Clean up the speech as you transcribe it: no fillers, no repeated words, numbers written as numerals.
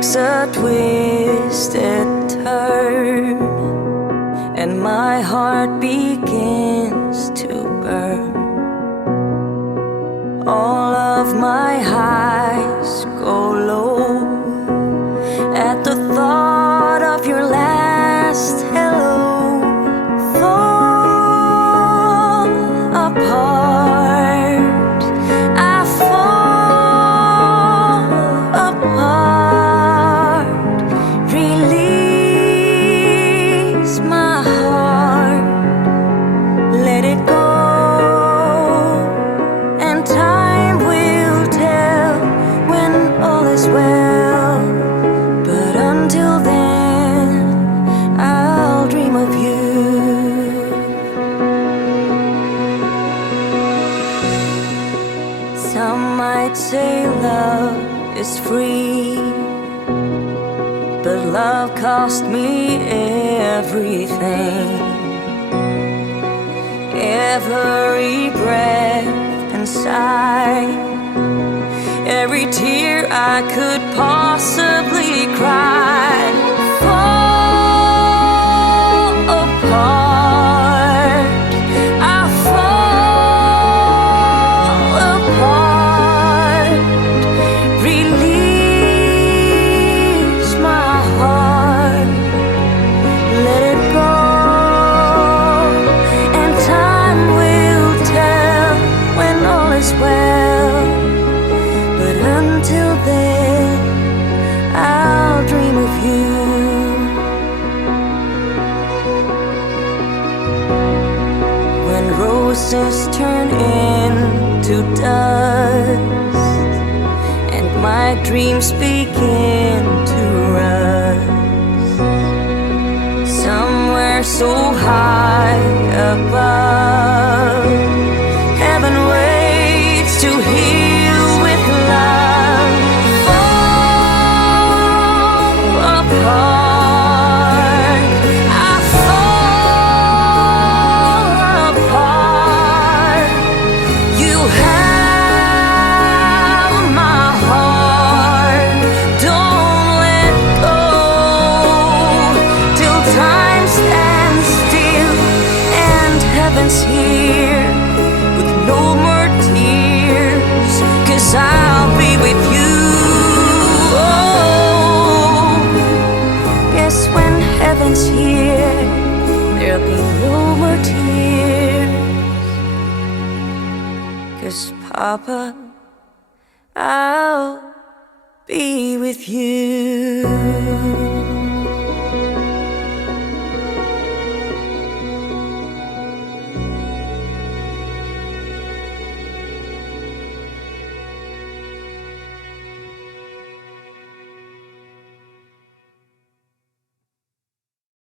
takes a twisted turn, and my heart begins to burn. All of my highs go low at the thought of your last hello. Fall apart, I fall apart. Release my heart, let it go. Well, but until then, I'll dream of you. Some might say love is free, but love cost me everything. Every breath and sigh, every tear I could possibly cry. Fall apart, I fall apart. Release my heart, let it go, and time will tell when all is well. Until then, I'll dream of you. When roses turn into dust and my dreams begin to rust, somewhere so high above, heaven waits to heal with love. Fall apart, I fall apart. You have my heart, don't let go till time stands still and heaven's here with no more tears, 'cause I'll be with you. Oh, yes, when heaven's here, there'll be no more tears, 'cause Papa, I'll be with you.